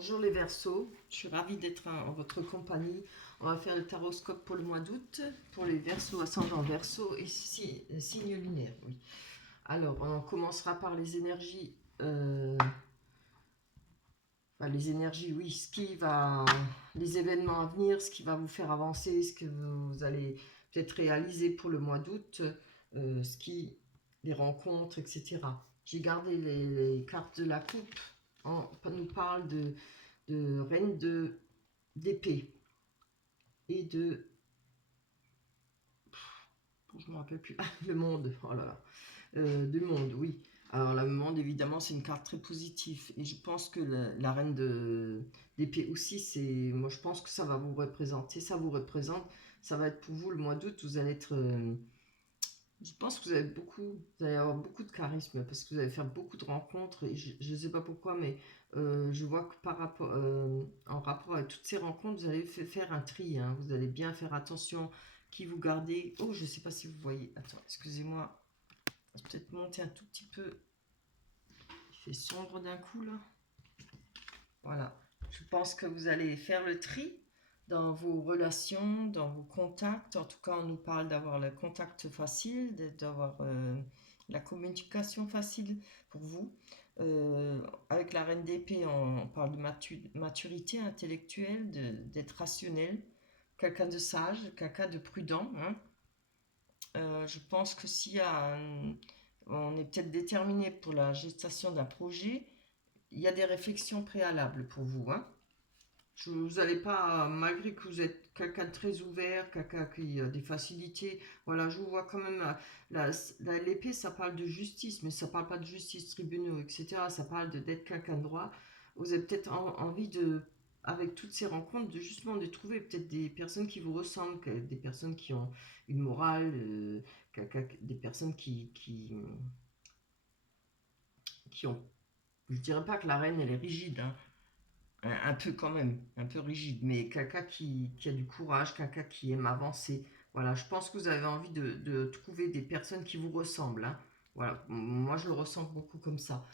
Bonjour les Verseaux, je suis ravie d'être en votre compagnie. On va faire le taroscope pour le mois d'août, pour les Verseaux, ascendant Verseau et signes lunaires. Oui. Alors, on commencera par les énergies. Les énergies, oui, les événements à venir, ce qui va vous faire avancer, ce que vous allez peut-être réaliser pour le mois d'août, les rencontres, etc. J'ai gardé les cartes de la coupe. On nous parle de reine d'épée et je me rappelle plus, le monde, oh là là, du monde, oui. Alors le monde, évidemment, c'est une carte très positive et je pense que la reine d'épée aussi, moi je pense que ça va vous représenter, ça vous représente, ça va être pour vous le mois d'août, vous allez être, je pense que vous allez avoir beaucoup de charisme parce que vous allez faire beaucoup de rencontres et je ne sais pas pourquoi, mais je vois que en rapport avec toutes ces rencontres, vous allez faire un tri, hein. Vous allez bien faire attention qui vous gardez. Oh, je ne sais pas si vous voyez. Attends, excusez-moi. Je vais peut-être monter un tout petit peu. Il fait sombre d'un coup là. Voilà. Je pense que vous allez faire le tri dans vos relations, dans vos contacts. En tout cas, on nous parle d'avoir le contact facile, d'avoir la communication facile pour vous. Avec la reine d'épée, on parle de maturité intellectuelle, d'être rationnel, quelqu'un de sage, quelqu'un de prudent, hein. Je pense que on est peut-être déterminé pour la gestation d'un projet, il y a des réflexions préalables pour vous, hein. Vous n'allez pas, malgré que vous êtes quelqu'un de très ouvert, quelqu'un qui a des facilités, voilà, je vous vois quand même, l'épée, ça parle de justice, mais ça parle pas de justice, tribunaux, etc. Ça parle d'être quelqu'un de droit. Vous avez peut-être envie avec toutes ces rencontres, justement de trouver peut-être des personnes qui vous ressemblent, des personnes qui ont une morale, des personnes qui ont, je dirais pas que la reine, elle est rigide, hein, un peu quand même, un peu rigide, mais quelqu'un qui a du courage, quelqu'un qui aime avancer. Voilà, je pense que vous avez envie de trouver des personnes qui vous ressemblent, hein. Voilà, moi je le ressens beaucoup comme ça.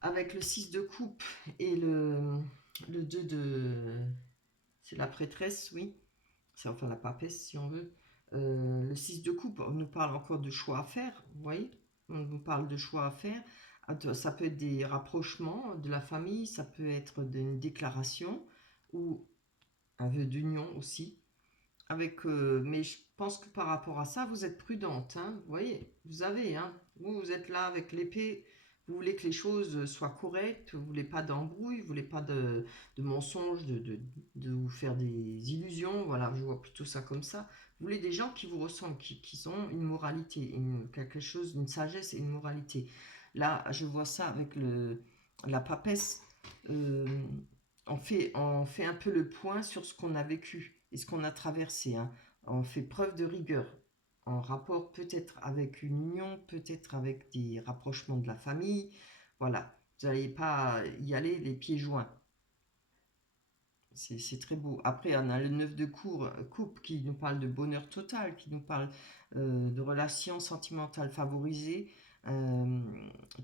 Avec le 6 de coupe et le 2 de... C'est la prêtresse, oui. C'est enfin la papesse si on veut. Le 6 de coupe, on nous parle encore de choix à faire, vous voyez. On nous parle de choix à faire. Ça peut être des rapprochements de la famille, ça peut être une déclaration ou un vœu d'union aussi. Mais je pense que par rapport à ça, vous êtes prudente, hein. Vous voyez, hein. Vous êtes là avec l'épée, vous voulez que les choses soient correctes, vous voulez pas d'embrouille, vous voulez pas de mensonges, de vous faire des illusions, voilà, je vois plutôt ça comme ça. Vous voulez des gens qui vous ressemblent, qui ont une moralité, quelque chose, une sagesse et une moralité. Là, je vois ça avec la papesse. euh, on fait un peu le point sur ce qu'on a vécu et ce qu'on a traversé, hein. On fait preuve de rigueur en rapport peut-être avec une union, peut-être avec des rapprochements de la famille. Voilà, vous n'allez pas y aller les pieds joints. C'est très beau. Après, on a le 9 de coupe qui nous parle de bonheur total, qui nous parle de relations sentimentales favorisées. Euh,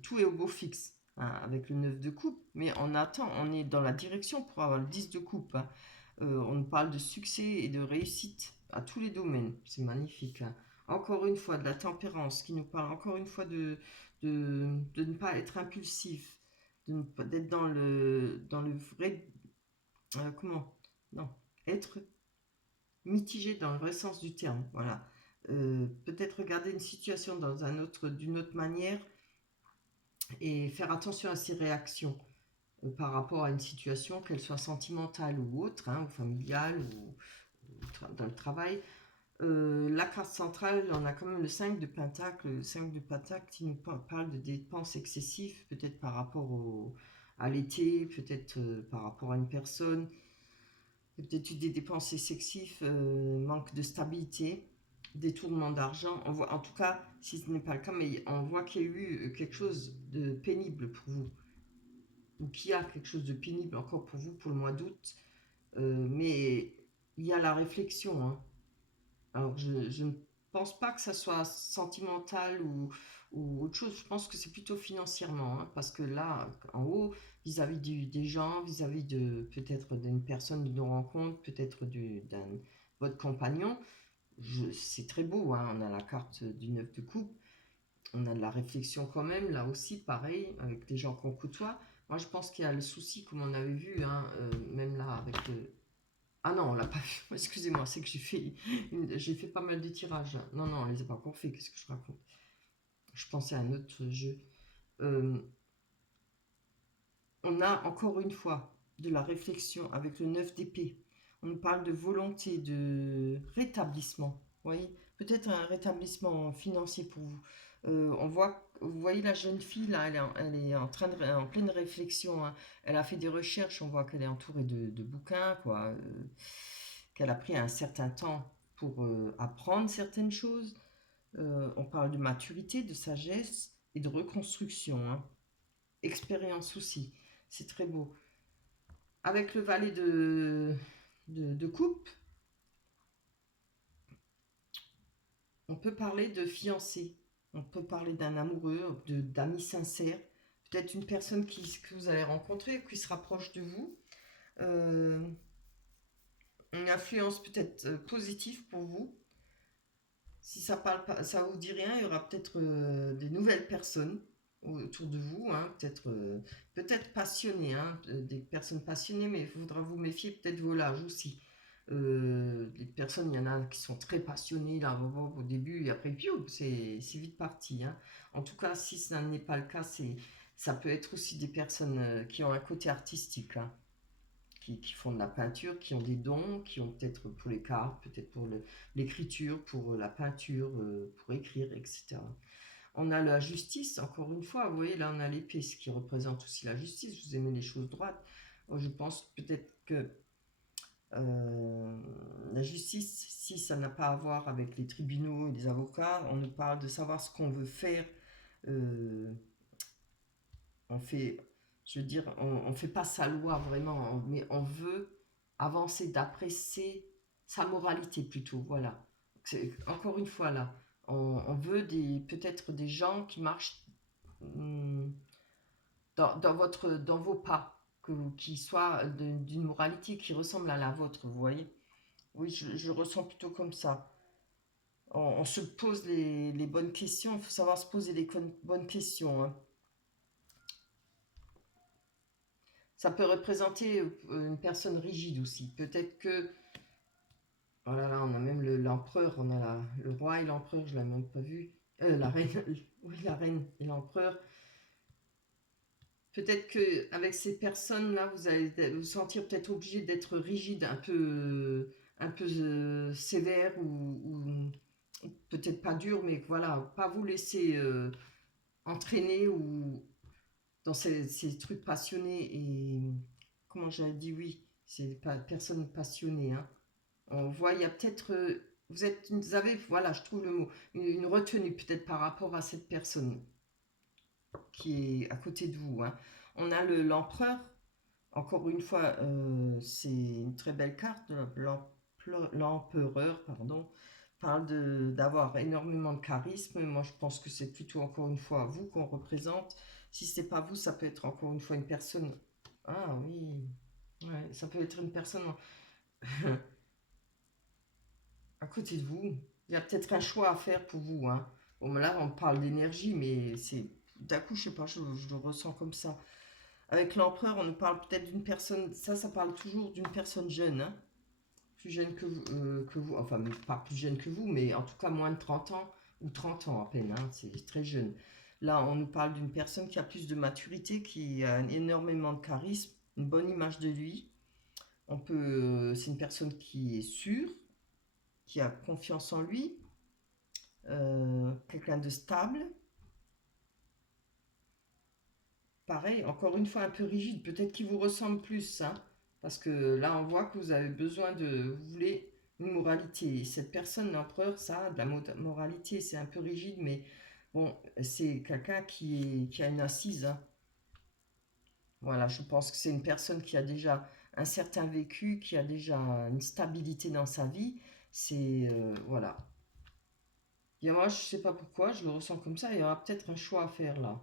Tout est au beau fixe, hein, avec le 9 de coupe, mais on est dans la direction pour avoir le 10 de coupe, hein. On nous parle de succès et de réussite à tous les domaines. C'est magnifique, hein. Encore une fois, de la tempérance, qui nous parle encore une fois de ne pas être impulsif, d'être dans le vrai comment non, être mitigé dans le vrai sens du terme, voilà. Peut-être regarder une situation d'une autre manière et faire attention à ses réactions par rapport à une situation, qu'elle soit sentimentale ou autre, hein, ou familiale ou dans le travail. La carte centrale, on a quand même le 5 de Pentacle, qui nous parle de dépenses excessives, peut-être par rapport à l'été, peut-être par rapport à une personne, peut-être des dépenses excessives, manque de stabilité, détournement d'argent. On voit, en tout cas, si ce n'est pas le cas, mais on voit qu'il y a eu quelque chose de pénible pour vous, ou qu'il y a quelque chose de pénible encore pour vous pour le mois d'août. Mais il y a la réflexion, hein. Alors, je ne pense pas que ça soit sentimental ou autre chose. Je pense que c'est plutôt financièrement, hein, parce que là, en haut, vis-à-vis des gens, vis-à-vis de peut-être d'une personne d'une rencontre, peut-être d'un votre compagnon. C'est très beau, hein. On a la carte du 9 de coupe, on a de la réflexion quand même, là aussi, pareil, avec les gens qu'on côtoie. Moi, je pense qu'il y a le souci, comme on avait vu, hein, même là, avec le... Ah non, on l'a pas vu, excusez-moi, c'est que j'ai fait pas mal de tirages, là. Non, non, on les a pas encore fait, qu'est-ce que je raconte? Je pensais à un autre jeu. Euh, on a encore une fois de la réflexion avec le 9 d'épée. On nous parle de volonté, de rétablissement. Vous voyez, peut-être un rétablissement financier pour vous. Vous voyez la jeune fille là, elle est en pleine réflexion, hein. Elle a fait des recherches, on voit qu'elle est entourée de bouquins, quoi, qu'elle a pris un certain temps pour apprendre certaines choses. On parle de maturité, de sagesse et de reconstruction, hein. Expérience aussi, c'est très beau. Avec le valet de coupe, on peut parler de fiancé, on peut parler d'un amoureux, d'amis sincères, peut-être une personne que vous allez rencontrer, qui se rapproche de vous. Euh, une influence peut-être positive pour vous. Si ça parle pas, ça vous dit rien, il y aura peut-être des nouvelles personnes autour de vous, hein, peut-être passionnées, hein, des personnes passionnées, mais il faudra vous méfier peut-être de vos l'âge aussi. Les personnes, il y en a qui sont très passionnées là, au début, et après, c'est vite parti, hein. En tout cas, si ce n'est pas le cas, ça peut être aussi des personnes qui ont un côté artistique, hein, qui font de la peinture, qui ont des dons, qui ont peut-être pour les cartes, peut-être pour l'écriture, pour la peinture, pour écrire, etc. On a la justice, encore une fois, vous voyez, là on a l'épée, ce qui représente aussi la justice, vous aimez les choses droites. Je pense peut-être que la justice, si ça n'a pas à voir avec les tribunaux et les avocats, on nous parle de savoir ce qu'on veut faire. euh, on fait, je veux dire, on fait pas sa loi vraiment, mais on veut avancer d'après sa moralité plutôt, voilà. Encore une fois là, on veut peut-être des gens qui marchent hum, dans vos pas, qui soient d'une moralité qui ressemble à la vôtre, vous voyez. Oui, je ressens plutôt comme ça. On se pose les bonnes questions, il faut savoir se poser les bonnes questions, hein. Ça peut représenter une personne rigide aussi. Peut-être que... Oh là là, on a même l'empereur, on a le roi et l'empereur, je ne l'ai même pas vu. La reine, oui, la reine et l'empereur. Peut-être que avec ces personnes-là, vous allez vous sentir peut-être obligé d'être rigide, un peu sévère ou peut-être pas dur, mais voilà, pas vous laisser entraîner ou dans ces trucs passionnés et comment j'avais dit oui, c'est pas personne passionnée, hein. On voit, il y a peut-être vous avez, voilà, je trouve le mot, une retenue peut-être par rapport à cette personne qui est à côté de vous, hein. On a l'empereur, encore une fois, c'est une très belle carte. L'empereur, pardon, parle d'avoir énormément de charisme. Moi, je pense que c'est plutôt encore une fois vous qu'on représente. Si c'est pas vous, ça peut être encore une fois une personne. Ah oui, ouais, ça peut être une personne à côté de vous. Il y a peut-être un choix à faire pour vous, hein. Bon, là, on parle d'énergie, mais c'est d'un coup, je sais pas, je le ressens comme ça. Avec l'empereur, on nous parle peut-être d'une personne. Ça parle toujours d'une personne jeune, hein, plus jeune que vous, enfin pas plus jeune que vous, mais en tout cas moins de 30 ans, ou 30 ans à peine, hein, c'est très jeune. Là, on nous parle d'une personne qui a plus de maturité, qui a énormément de charisme, une bonne image de lui. C'est une personne qui est sûre, qui a confiance en lui, quelqu'un de stable. Pareil, encore une fois un peu rigide, peut-être qu'il vous ressemble plus, hein, parce que là on voit que vous avez besoin vous voulez une moralité. Cette personne, l'empereur, ça a de la moralité, c'est un peu rigide, mais bon, c'est quelqu'un qui a une assise, hein. Voilà, je pense que c'est une personne qui a déjà un certain vécu, qui a déjà une stabilité dans sa vie. Voilà. Et moi, je sais pas pourquoi, je le ressens comme ça. Il y aura peut-être un choix à faire là.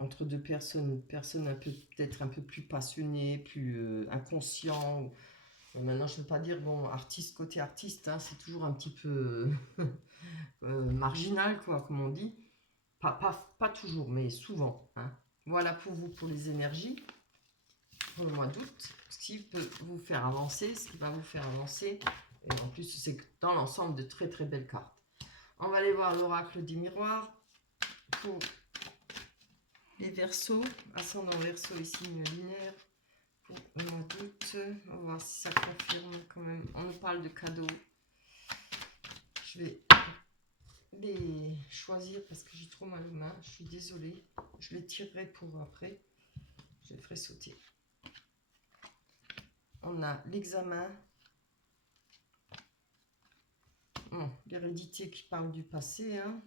entre deux personnes, une personne peut-être un peu plus passionnée, plus inconscient. Maintenant, je ne veux pas dire, bon, artiste, côté artiste, hein, c'est toujours un petit peu marginal, quoi, comme on dit. Pas toujours, mais souvent. Hein. Voilà pour vous, pour les énergies, pour le mois d'août. Ce qui peut vous faire avancer, ce qui va vous faire avancer. Et en plus, c'est dans l'ensemble de très très belles cartes. On va aller voir l'oracle du miroir pour les Verseaux, ascendant Verseau et signe lunaire pour le mois d'août. On va voir si ça confirme quand même. On nous parle de cadeaux. Je vais les choisir parce que j'ai trop mal aux mains. Je suis désolée. Je les tirerai pour après. Je les ferai sauter. On a l'examen. L'hérédité qui parle du passé. Hein.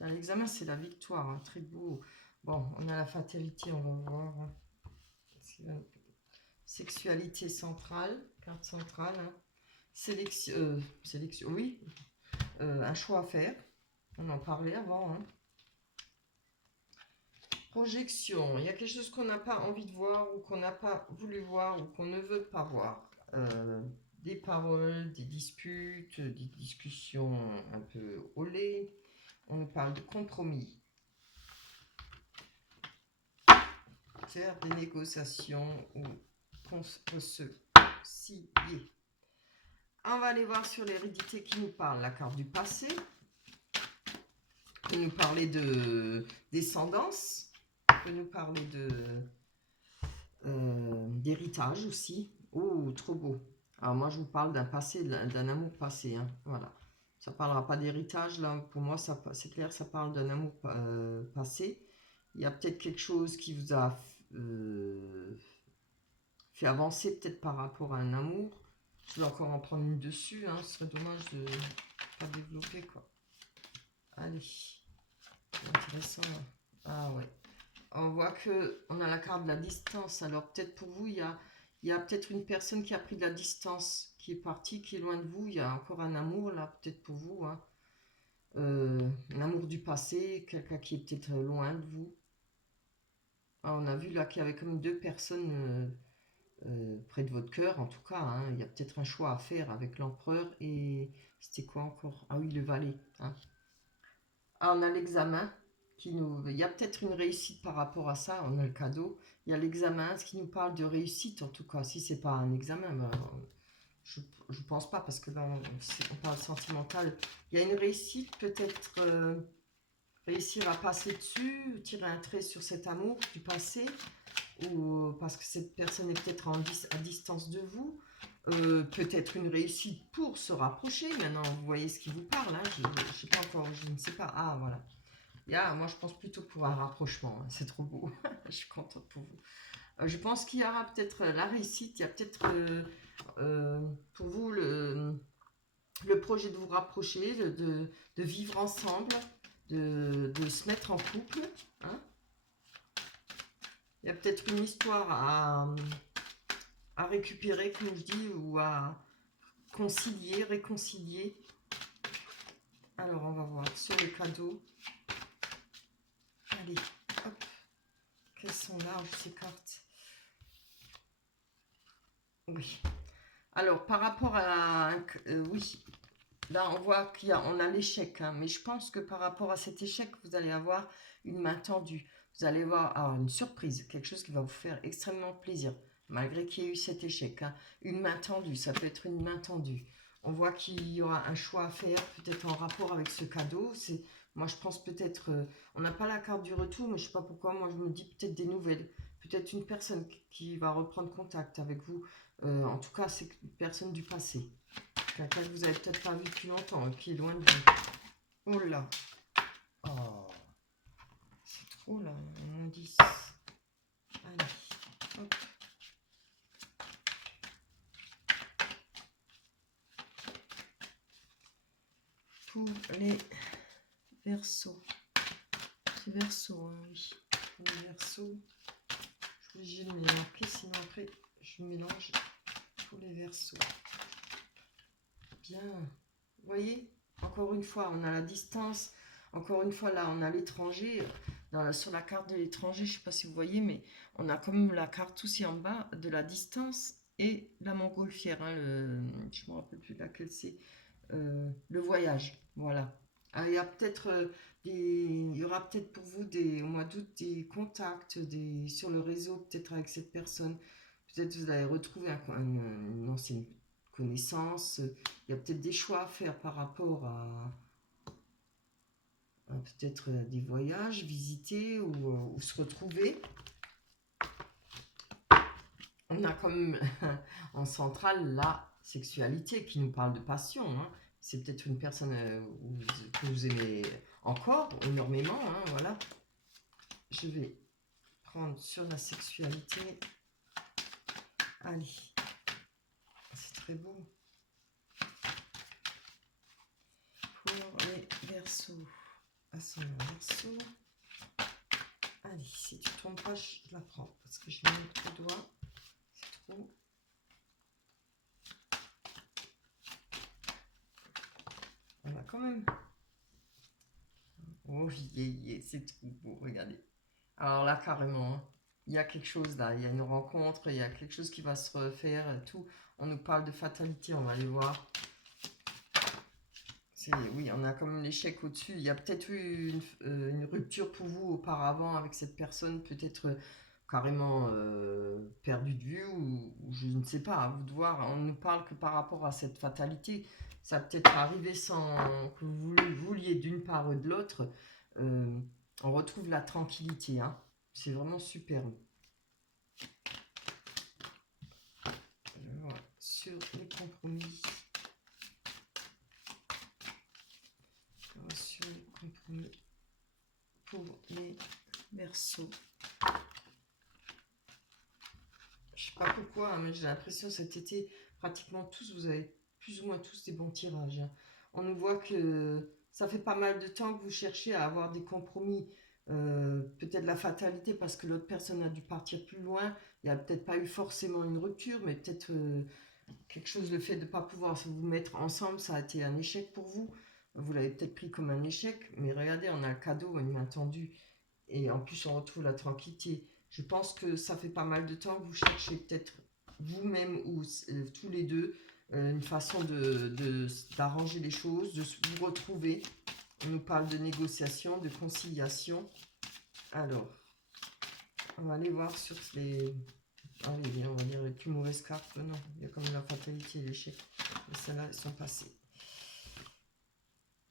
L'examen, c'est la victoire. Hein. Très beau. Bon, on a la fatalité, on va voir. Hein. Sexualité centrale, carte centrale. Hein. Sélection, oui. Un choix à faire. On en parlait avant. Hein. Projection. Il y a quelque chose qu'on n'a pas envie de voir ou qu'on n'a pas voulu voir ou qu'on ne veut pas voir. Des paroles, des disputes, des discussions un peu olées. On nous parle de compromis. Faire des négociations ou concilier. On va aller voir sur l'hérédité qui nous parle. La carte du passé. Qui nous parlait de descendance. Qui nous parler d'héritage aussi. Oh, trop beau. Alors moi, je vous parle d'un passé, d'un amour passé. Hein. Voilà. Ça ne parlera pas d'héritage. Là, pour moi, c'est clair, ça parle d'un amour passé. Il y a peut-être quelque chose qui vous a fait avancer peut-être par rapport à un amour. Je vais encore en prendre une dessus. Hein. Ce serait dommage de ne pas développer, quoi. Allez. Intéressant. Hein. Ah ouais. On voit qu'on a la carte de la distance. Alors peut-être pour vous, il y a peut-être une personne qui a pris de la distance, qui est partie, qui est loin de vous. Il y a encore un amour là, peut-être pour vous. Hein. Un amour du passé, quelqu'un qui est peut-être loin de vous. Ah, on a vu là qu'il y avait comme deux personnes près de votre cœur, en tout cas. Hein. Il y a peut-être un choix à faire avec l'empereur et c'était quoi encore? Ah oui, le valet. Hein. Ah, on a l'examen. Il y a peut-être une réussite par rapport à ça, on a le cadeau. Il y a l'examen, ce qui nous parle de réussite, en tout cas. Si c'est pas un examen, ben, je ne pense pas, parce que là, on parle sentimental. Il y a une réussite, peut-être réussir à passer dessus, tirer un trait sur cet amour du passé, ou parce que cette personne est peut-être à distance de vous. Peut-être une réussite pour se rapprocher. Maintenant, vous voyez ce qui vous parle. Hein. Je ne sais pas encore, je ne sais pas. Ah, voilà. Moi, je pense plutôt pour un rapprochement. Hein. C'est trop beau. Je suis contente pour vous. Je pense qu'il y aura peut-être la réussite. Il y a peut-être pour vous le projet de vous rapprocher, de vivre ensemble, de se mettre en couple. Hein. Il y a peut-être une histoire à récupérer, comme je dis, ou à concilier, réconcilier. Alors, on va voir sur les cadeaux. Allez, hop. Quelles sont larges ces cartes? Oui. Alors, par rapport à... oui, là, on voit on a l'échec. Hein, mais je pense que par rapport à cet échec, vous allez avoir une main tendue. Vous allez avoir une surprise, quelque chose qui va vous faire extrêmement plaisir, malgré qu'il y ait eu cet échec. Hein. Une main tendue, ça peut être une main tendue. On voit qu'il y aura un choix à faire, peut-être en rapport avec ce cadeau. Moi, je pense peut-être... on n'a pas la carte du retour, mais je ne sais pas pourquoi. Moi, je me dis peut-être des nouvelles. Peut-être une personne qui va reprendre contact avec vous. En tout cas, c'est une personne du passé. Quelqu'un que vous n'avez peut-être pas vu depuis longtemps, qui est loin de vous. Oh là. Oh. C'est trop là, mon 10. Allez, hop. Pour les Verseaux. C'est Verseaux, hein, oui. Pour les Verseaux. Je suis obligée de me les marquer, sinon après je mélange pour les Verseaux. Bien. Vous voyez, encore une fois, on a la distance. Encore une fois, là, on a l'étranger. sur la carte de l'étranger, je ne sais pas si vous voyez, mais on a quand même la carte aussi en bas de la distance et la montgolfière. Hein, je ne me rappelle plus laquelle c'est. Le voyage, voilà. Ah, il y a peut-être il y aura peut-être pour vous au mois d'août des contacts sur le réseau, peut-être avec cette personne. Peut-être vous allez retrouver une ancienne connaissance. Il y a peut-être des choix à faire par rapport à peut-être des voyages, visiter ou se retrouver. On a comme en centrale la sexualité qui nous parle de passion. Hein. C'est peut-être une personne que vous aimez encore énormément. Hein, voilà. Je vais prendre sur la sexualité. Allez, c'est très beau. Pour les Verseaux. Ascendant Verseau. Allez, si tu ne tombes pas, je la prends parce que je mets le doigt. C'est trop. On a quand même. Oh, c'est trop beau, regardez. Alors là, carrément, hein, il y a quelque chose là, il y a une rencontre, il y a quelque chose qui va se refaire, tout. On nous parle de fatalité, on va aller voir. Oui, on a quand même l'échec au-dessus. Il y a peut-être eu une rupture pour vous auparavant avec cette personne, peut-être carrément perdue de vue, ou je ne sais pas, à vous de voir. On nous parle que par rapport à cette fatalité, ça peut-être arrivé sans que vous vouliez d'une part ou de l'autre. Euh, on retrouve la tranquillité, hein. C'est vraiment superbe. Voilà. Sur les compromis. Sur les compromis pour les Verseaux. Je sais pas pourquoi, hein, mais j'ai l'impression cet été, pratiquement tous, vous avez plus ou moins tous des bons tirages. Hein. On nous voit que ça fait pas mal de temps que vous cherchez à avoir des compromis. Peut-être la fatalité parce que l'autre personne a dû partir plus loin. Il n'y a peut-être pas eu forcément une rupture, mais peut-être quelque chose, le fait de ne pas pouvoir vous mettre ensemble, ça a été un échec pour vous. Vous l'avez peut-être pris comme un échec, mais regardez, on a le cadeau, une main tendue. Et en plus, on retrouve la tranquillité. Je pense que ça fait pas mal de temps que vous cherchez peut-être vous-même ou tous les deux une façon d'arranger les choses, de vous retrouver. On nous parle de négociation, de conciliation. Alors, on va aller voir sur les... Allez, on va dire les plus mauvaises cartes. Non, il y a comme la fatalité et l'échec. Mais celles-là, elles sont passées.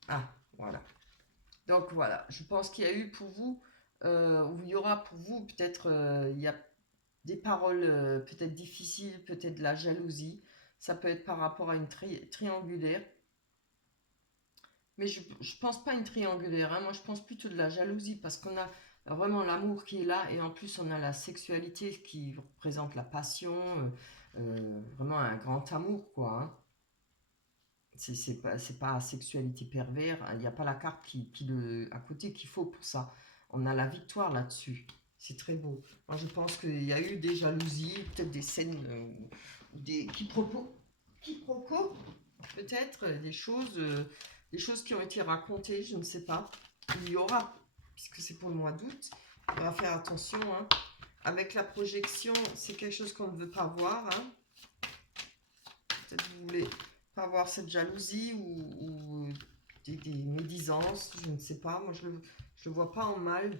Ah, voilà. Donc voilà, je pense qu'il y a eu pour vous, ou il y aura pour vous peut-être, il y a des paroles peut-être difficiles, peut-être de la jalousie. Ça peut être par rapport à une triangulaire. Mais je ne pense pas une triangulaire. Hein. Moi, je pense plutôt de la jalousie parce qu'on a vraiment l'amour qui est là et en plus, on a la sexualité qui représente la passion, vraiment un grand amour, quoi. Hein. C'est pas sexualité pervers. Il n'y a pas la carte à côté qu'il faut pour ça. On a la victoire là-dessus. C'est très beau. Moi, je pense qu'il y a eu des jalousies, peut-être des scènes ou des quiproquos, peut-être des choses qui ont été racontées, je ne sais pas. Il y aura, puisque c'est pour le mois d'août, on va faire attention. Hein. Avec la projection, c'est quelque chose qu'on ne veut pas voir. Hein. Peut-être vous voulez pas voir cette jalousie ou des médisances, je ne sais pas. Moi, je le vois pas en mal.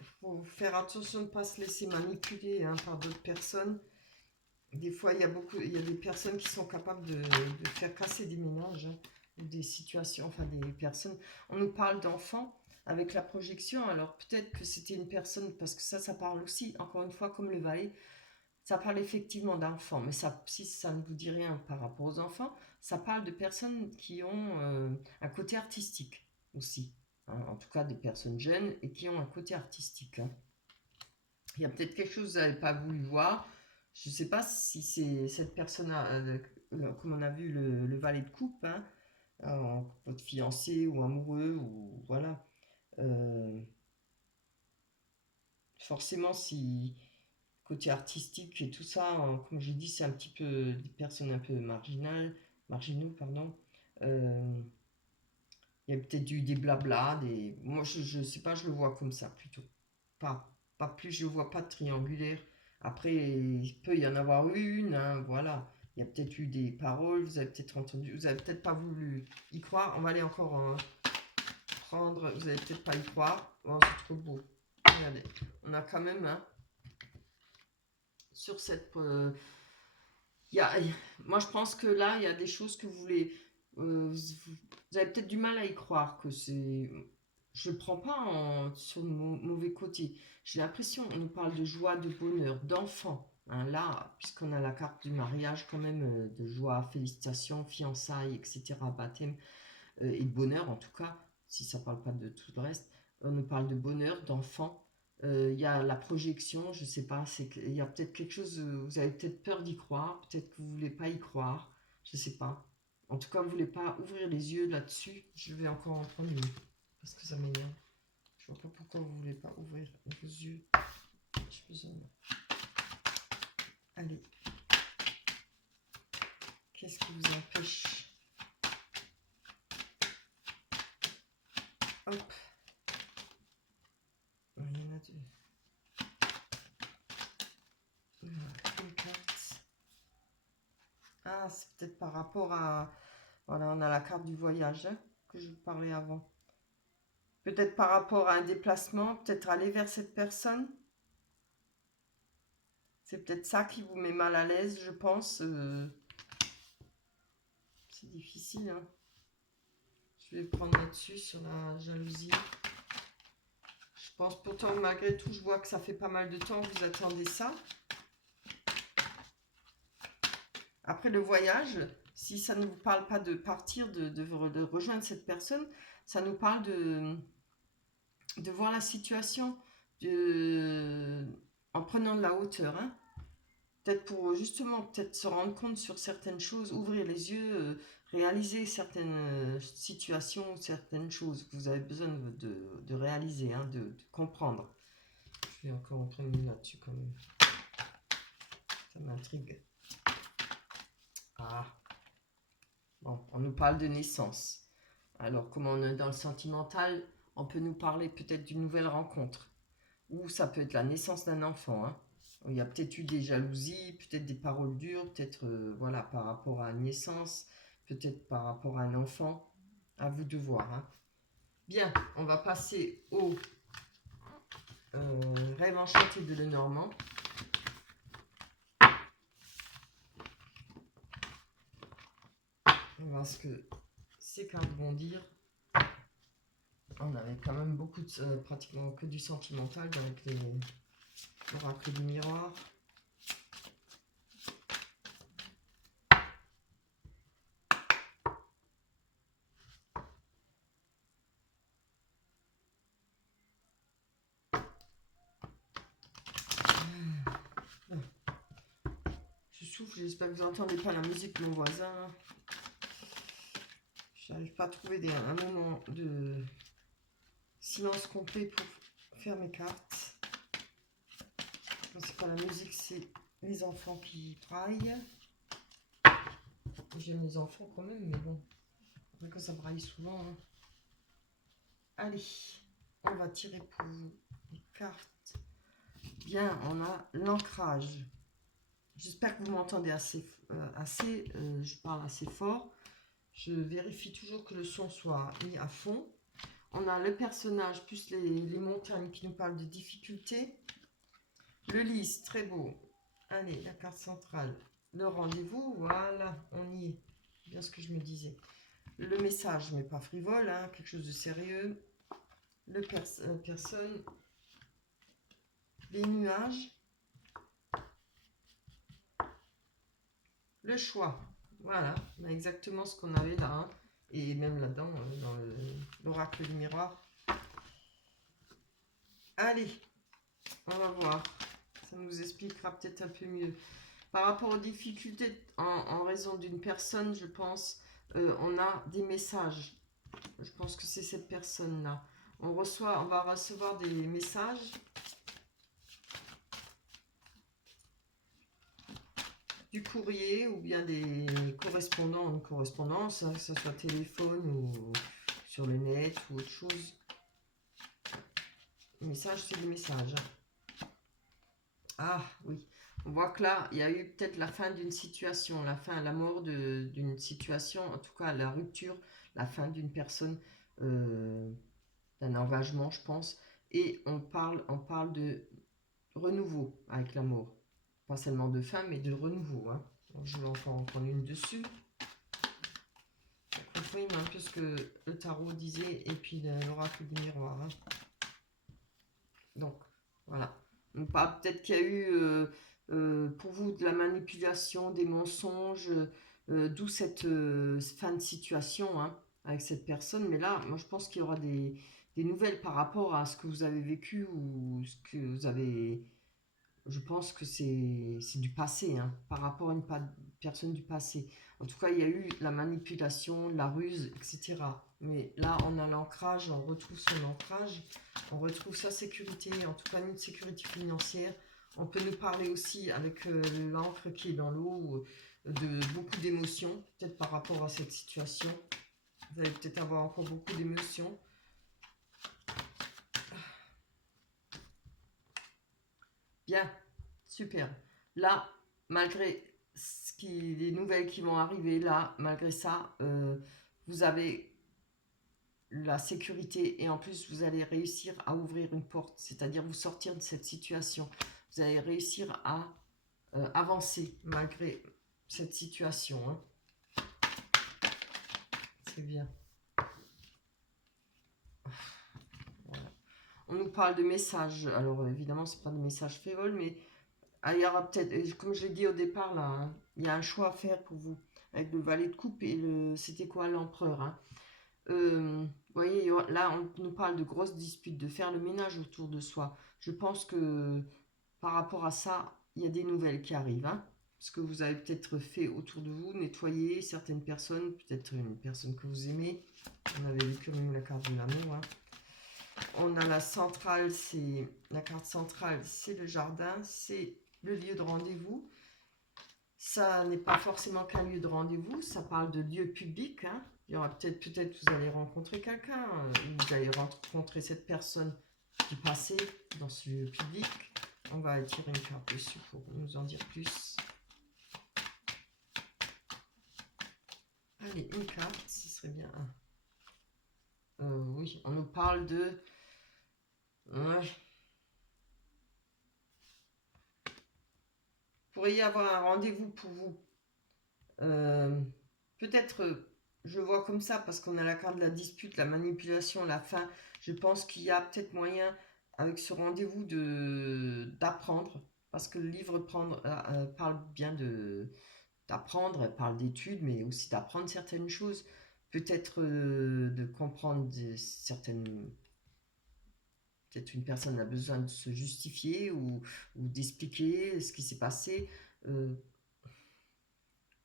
Il faut faire attention de ne pas se laisser manipuler hein, par d'autres personnes. Des fois, il y a des personnes qui sont capables de faire casser des ménages, hein, ou des situations, enfin des personnes. On nous parle d'enfants avec la projection, alors peut-être que c'était une personne, parce que ça parle aussi, encore une fois, comme le valet, ça parle effectivement d'enfants, mais ça, si ça ne vous dit rien par rapport aux enfants, ça parle de personnes qui ont un côté artistique aussi. Hein, en tout cas, des personnes jeunes et qui ont un côté artistique. Hein. Il y a peut-être quelque chose que vous n'avez pas voulu voir. Je ne sais pas si c'est cette personne, comme on a vu le valet de coupe, hein, votre fiancé ou amoureux, ou voilà. Euh, forcément, si côté artistique et tout ça, hein, comme j'ai dit, c'est un petit peu des personnes un peu marginaux, pardon. Euh, Il y a peut-être eu des blabla, moi je sais pas, je le vois comme ça plutôt. Pas plus, je ne vois pas de triangulaire. Après, il peut y en avoir une, hein, voilà. Il y a peut-être eu des paroles, vous avez peut-être entendu, vous avez peut-être pas voulu y croire. On va aller encore prendre, vous avez peut-être pas y croire. Oh, c'est trop beau. Regardez, on a quand même, hein, sur cette... moi, je pense que là, il y a des choses que vous voulez... vous avez peut-être du mal à y croire que c'est... Je ne prends pas sur le mauvais côté. J'ai l'impression, on nous parle de joie, de bonheur, d'enfant. Hein, là, puisqu'on a la carte du mariage, quand même, de joie, félicitations, fiançailles, etc., baptême, et de bonheur en tout cas, si ça ne parle pas de tout le reste. On nous parle de bonheur, d'enfant. Il y a la projection, je ne sais pas, il y a peut-être quelque chose, vous avez peut-être peur d'y croire, peut-être que vous ne voulez pas y croire, je ne sais pas. En tout cas, vous ne voulez pas ouvrir les yeux là-dessus. Je vais encore en prendre une, parce que ça m'énerve. Je vois pas pourquoi vous ne voulez pas ouvrir vos yeux. J'ai besoin. Allez. Qu'est-ce qui vous empêche? Hop. Il y en a deux. Une carte. Ah, c'est peut-être par rapport à... Voilà, on a la carte du voyage, hein, que je vous parlais avant. Peut-être par rapport à un déplacement, peut-être aller vers cette personne. C'est peut-être ça qui vous met mal à l'aise, je pense. C'est difficile, hein. Je vais prendre là-dessus, sur la jalousie. Je pense pourtant, malgré tout, je vois que ça fait pas mal de temps que vous attendez ça. Après le voyage, si ça ne vous parle pas de partir, de rejoindre cette personne, ça nous parle de voir la situation en prenant de la hauteur, hein. Peut-être pour justement peut-être se rendre compte sur certaines choses, ouvrir les yeux, réaliser certaines situations, certaines choses que vous avez besoin de réaliser, hein, de comprendre. Je vais encore en prendre une là-dessus quand même. Ça m'intrigue. Ah. Bon, on nous parle de naissance. Alors, comme on est dans le sentimental, on peut nous parler peut-être d'une nouvelle rencontre. Ou ça peut être la naissance d'un enfant, hein. Il y a peut-être eu des jalousies, peut-être des paroles dures, peut-être voilà, par rapport à une naissance, peut-être par rapport à un enfant. À vous de voir, hein. Bien, on va passer au rêve enchanté de Lenormand. On va voir ce que ces cartes vont dire. On avait quand même beaucoup de pratiquement que du sentimental avec l'oracle du miroir. Je souffle, j'espère que vous n'entendez pas la musique de mon voisin. J'arrive pas à trouver un moment de silence complet pour faire mes cartes. C'est pas la musique, c'est les enfants qui braillent. J'aime les enfants quand même, mais bon, après que ça braille souvent, hein. Allez, on va tirer pour vous les cartes. Bien, on a l'ancrage. J'espère que vous m'entendez assez, je parle assez fort. Je vérifie toujours que le son soit mis à fond. On a le personnage plus les montagnes qui nous parlent de difficultés. Le lys, très beau. Allez, la carte centrale. Le rendez-vous, voilà, on y est. Bien ce que je me disais. Le message, mais pas frivole, hein, quelque chose de sérieux. Le personne. Les nuages. Le choix. Voilà, on a exactement ce qu'on avait là, hein. Et même là-dedans, dans l'oracle du miroir. Allez, on va voir. Ça nous expliquera peut-être un peu mieux. Par rapport aux difficultés en raison d'une personne, je pense, on a des messages. Je pense que c'est cette personne-là. On va recevoir des messages. Du courrier ou bien des correspondants, une correspondance, hein, que ce soit téléphone ou sur le net ou autre chose. Message, c'est des messages. Ah, oui. On voit que là, il y a eu peut-être la fin d'une situation, la mort d'une situation, en tout cas la rupture, la fin d'une personne, d'un engagement, je pense. Et on parle de renouveau avec la mort. Pas seulement de fin, mais de renouveau. Hein. Donc, je vais encore en prendre une dessus. Vous comprenez un peu ce que le tarot disait et puis l'oracle du miroir. Hein. Donc, voilà. On parle peut-être qu'il y a eu pour vous de la manipulation, des mensonges, d'où cette fin de situation hein, avec cette personne. Mais là, moi je pense qu'il y aura des nouvelles par rapport à ce que vous avez vécu ou ce que vous avez... Je pense que c'est du passé, hein, par rapport à une personne du passé. En tout cas, il y a eu la manipulation, la ruse, etc. Mais là, on a l'ancrage, on retrouve son ancrage, on retrouve sa sécurité, en tout cas une sécurité financière. On peut nous parler aussi avec l'encre qui est dans l'eau, de beaucoup d'émotions, peut-être par rapport à cette situation. Vous allez peut-être avoir encore beaucoup d'émotions. Bien, super. Là, malgré les nouvelles qui vont arriver, là, malgré ça, vous avez la sécurité et en plus, vous allez réussir à ouvrir une porte, c'est-à-dire vous sortir de cette situation. Vous allez réussir à avancer malgré cette situation. Hein. C'est bien. Voilà. On nous parle de messages. Alors, évidemment, ce n'est pas de messages frivoles, mais il y aura peut-être, comme je l'ai dit au départ, là, hein, il y a un choix à faire pour vous. Avec le valet de coupe et c'était quoi, l'empereur. Hein. Vous voyez, là, on nous parle de grosses disputes, de faire le ménage autour de soi. Je pense que par rapport à ça, il y a des nouvelles qui arrivent. Hein, parce que vous avez peut-être fait autour de vous, nettoyer certaines personnes, peut-être une personne que vous aimez. On avait vu quand même la carte de l'amour. Hein. On a la centrale, c'est la carte centrale, c'est le jardin, c'est le lieu de rendez-vous. Ça n'est pas forcément qu'un lieu de rendez-vous, ça parle de lieu public. Hein. Il y aura peut-être, vous allez rencontrer quelqu'un, vous allez rencontrer cette personne du passé dans ce lieu public. On va tirer une carte dessus pour nous en dire plus. Allez, une carte, ce serait bien. Oui, on nous parle de... Ouais. Pourriez avoir un rendez-vous pour vous. Peut-être, je vois comme ça, parce qu'on a la carte de la dispute, la manipulation, la fin. Je pense qu'il y a peut-être moyen, avec ce rendez-vous, d'apprendre. Parce que le livre parle bien d'apprendre, elle parle d'études, mais aussi d'apprendre certaines choses. Peut-être de comprendre certaines... Peut-être une personne a besoin de se justifier ou d'expliquer ce qui s'est passé.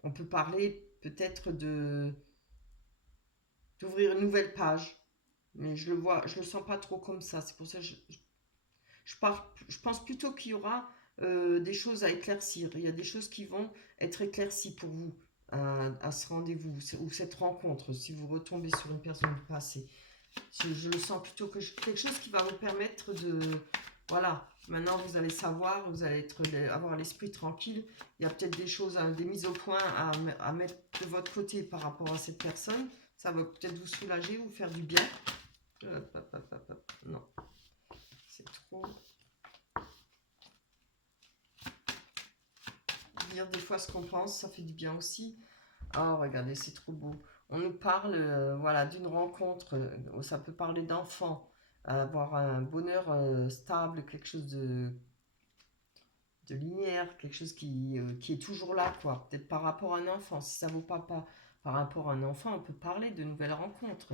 On peut parler peut-être d'ouvrir une nouvelle page, mais je le sens pas trop comme ça. C'est pour ça que je pense plutôt qu'il y aura des choses à éclaircir. Il y a des choses qui vont être éclaircies pour vous à ce rendez-vous ou cette rencontre, si vous retombez sur une personne du passé. Je le sens plutôt que quelque chose qui va vous permettre de... Voilà, maintenant vous allez savoir, vous allez avoir l'esprit tranquille. Il y a peut-être des choses, des mises au point à mettre de votre côté par rapport à cette personne. Ça va peut-être vous soulager, vous faire du bien. Non, c'est trop... Dire des fois ce qu'on pense, ça fait du bien aussi. Oh, regardez, c'est trop beau. On nous parle voilà, d'une rencontre, ça peut parler d'enfants, avoir un bonheur stable, quelque chose de linéaire, quelque chose qui est toujours là, quoi. Peut-être par rapport à un enfant, si ça ne vaut pas par rapport à un enfant, on peut parler de nouvelles rencontres.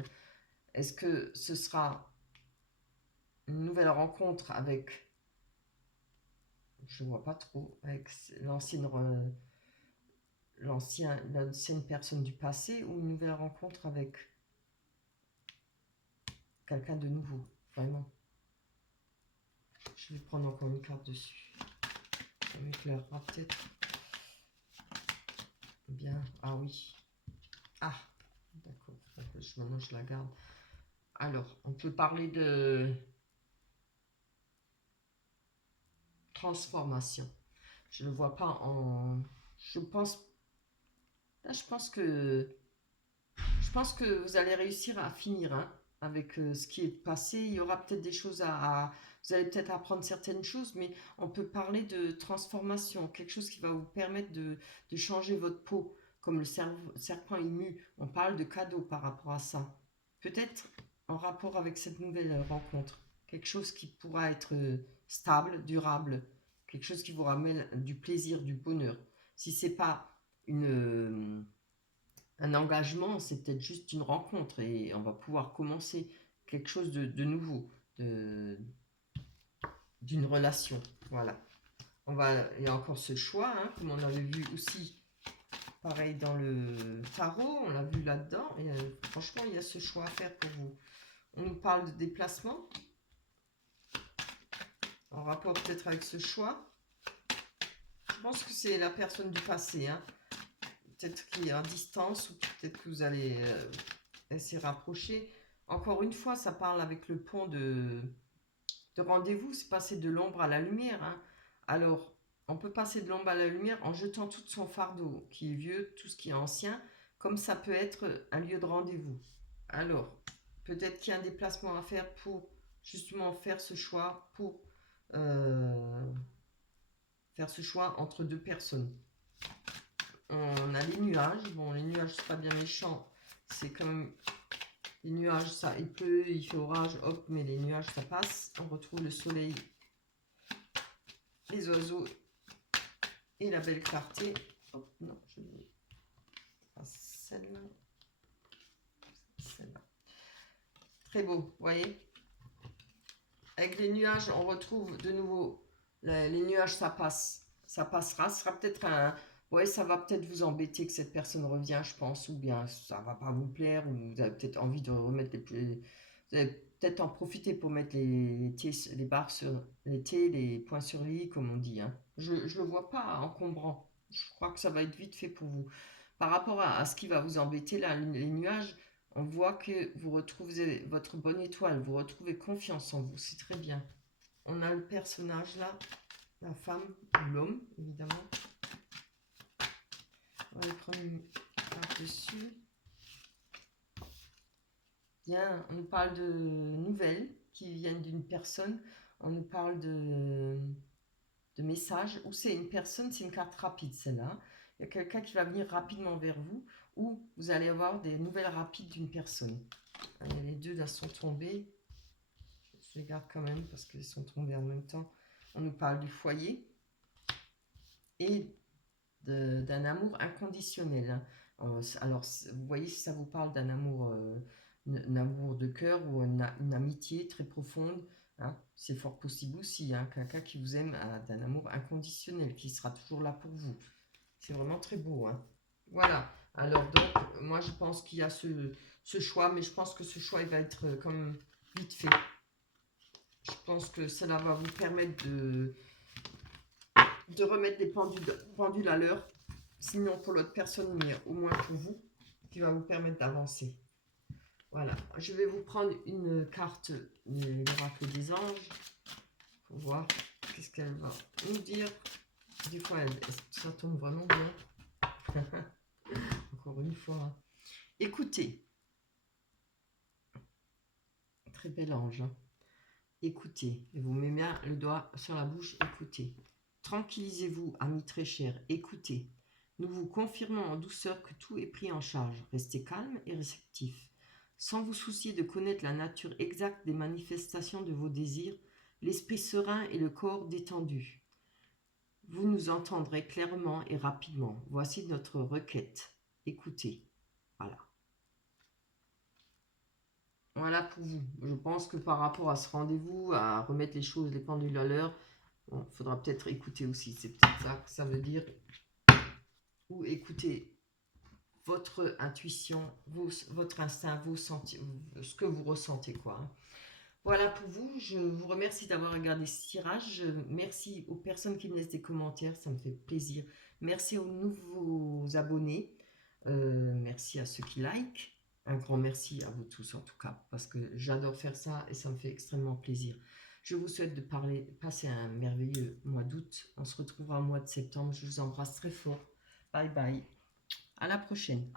Est-ce que ce sera une nouvelle rencontre avec, je ne vois pas trop, avec l'ancienne personne du passé ou une nouvelle rencontre avec quelqu'un de nouveau, vraiment. Je vais prendre encore une carte dessus. Ça m'éclairera peut-être. Bien, ah oui. Ah, d'accord. Maintenant je la garde. Alors, on peut parler de transformation. Je ne le vois pas en... Je pense... Là, je pense que vous allez réussir à finir hein, avec ce qui est passé. Il y aura peut-être des choses vous allez peut-être apprendre certaines choses, mais on peut parler de transformation, quelque chose qui va vous permettre de changer votre peau, comme le serpent ému. On parle de cadeau par rapport à ça. Peut-être en rapport avec cette nouvelle rencontre. Quelque chose qui pourra être stable, durable, quelque chose qui vous ramène du plaisir, du bonheur. Si c'est pas un engagement, c'est peut-être juste une rencontre et on va pouvoir commencer quelque chose de nouveau, d'une relation. Voilà. Il y a encore ce choix, hein, comme on avait vu aussi, pareil dans le tarot, on l'a vu là-dedans. Et franchement, il y a ce choix à faire pour vous. On nous parle de déplacement, en rapport peut-être avec ce choix. Je pense que c'est la personne du passé, hein. Peut-être qu'il est à distance ou peut-être que vous allez s'y rapprocher. Encore une fois, ça parle avec le pont de rendez-vous, c'est passer de l'ombre à la lumière. Hein. Alors, on peut passer de l'ombre à la lumière en jetant tout son fardeau, qui est vieux, tout ce qui est ancien, comme ça peut être un lieu de rendez-vous. Alors, peut-être qu'il y a un déplacement à faire pour justement faire ce choix, pour faire ce choix entre deux personnes. On a les nuages. Bon, les nuages, c'est pas bien méchant. C'est quand même... Les nuages, ça, il pleut, il fait orage, hop, mais les nuages, ça passe. On retrouve le soleil, les oiseaux et la belle clarté. Hop, non, je vais pas celle-là. Celle-là. Très beau, vous voyez. Avec les nuages, on retrouve de nouveau... Les nuages, ça passe. Ça passera. Ce sera peut-être un... Ouais, ça va peut-être vous embêter que cette personne revient, je pense, ou bien ça va pas vous plaire, ou vous avez peut-être envie de remettre vous allez peut-être en profiter pour mettre les barres sur les T, les points sur les i, comme on dit. Hein. Je le vois pas encombrant. Je crois que ça va être vite fait pour vous. Par rapport à ce qui va vous embêter, là, les nuages, on voit que vous retrouvez votre bonne étoile, vous retrouvez confiance en vous, c'est très bien. On a le personnage là, la femme ou l'homme, évidemment. On va aller prendre une carte dessus. Bien, on nous parle de nouvelles qui viennent d'une personne. On nous parle de messages. Ou c'est une personne, c'est une carte rapide celle-là. Il y a quelqu'un qui va venir rapidement vers vous. Ou vous allez avoir des nouvelles rapides d'une personne. Allez, les deux là sont tombés. Je les garde quand même parce qu'ils sont tombés en même temps. On nous parle du foyer. Et d'un amour inconditionnel. Alors, vous voyez, si ça vous parle d'un amour, un amour de cœur ou une amitié très profonde, hein, c'est fort possible aussi, hein, quelqu'un qui vous aime d'un amour inconditionnel, qui sera toujours là pour vous. C'est vraiment très beau. Hein. Voilà. Alors, donc, moi, je pense qu'il y a ce choix, mais je pense que ce choix, il va être comme vite fait. Je pense que cela va vous permettre de remettre les pendules à l'heure. Sinon pour l'autre personne, mais au moins pour vous, qui va vous permettre d'avancer. Voilà, je vais vous prendre une carte de l'oracle des anges pour voir qu'est-ce qu'elle va nous dire. Des fois, ça tombe vraiment bien. Encore une fois. Hein. Écoutez. Très bel ange. Hein. Écoutez. Et vous mettez bien le doigt sur la bouche. Écoutez. Tranquillisez-vous, amis très chers. Écoutez. Nous vous confirmons en douceur que tout est pris en charge. Restez calme et réceptif. Sans vous soucier de connaître la nature exacte des manifestations de vos désirs, l'esprit serein et le corps détendu. Vous nous entendrez clairement et rapidement. Voici notre requête. Écoutez. Voilà. Voilà pour vous. Je pense que par rapport à ce rendez-vous, à remettre les choses, les pendules à l'heure, bon, faudra peut-être écouter aussi. C'est peut-être ça que ça veut dire. Ou écouter votre intuition, votre instinct, ce que vous ressentez, quoi. Voilà pour vous. Je vous remercie d'avoir regardé ce tirage. Merci aux personnes qui me laissent des commentaires, ça me fait plaisir. Merci aux nouveaux abonnés. Merci à ceux qui like. Un grand merci à vous tous en tout cas, parce que j'adore faire ça et ça me fait extrêmement plaisir. Je vous souhaite de passer un merveilleux mois d'août. On se retrouvera au mois de septembre. Je vous embrasse très fort. Bye bye. À la prochaine.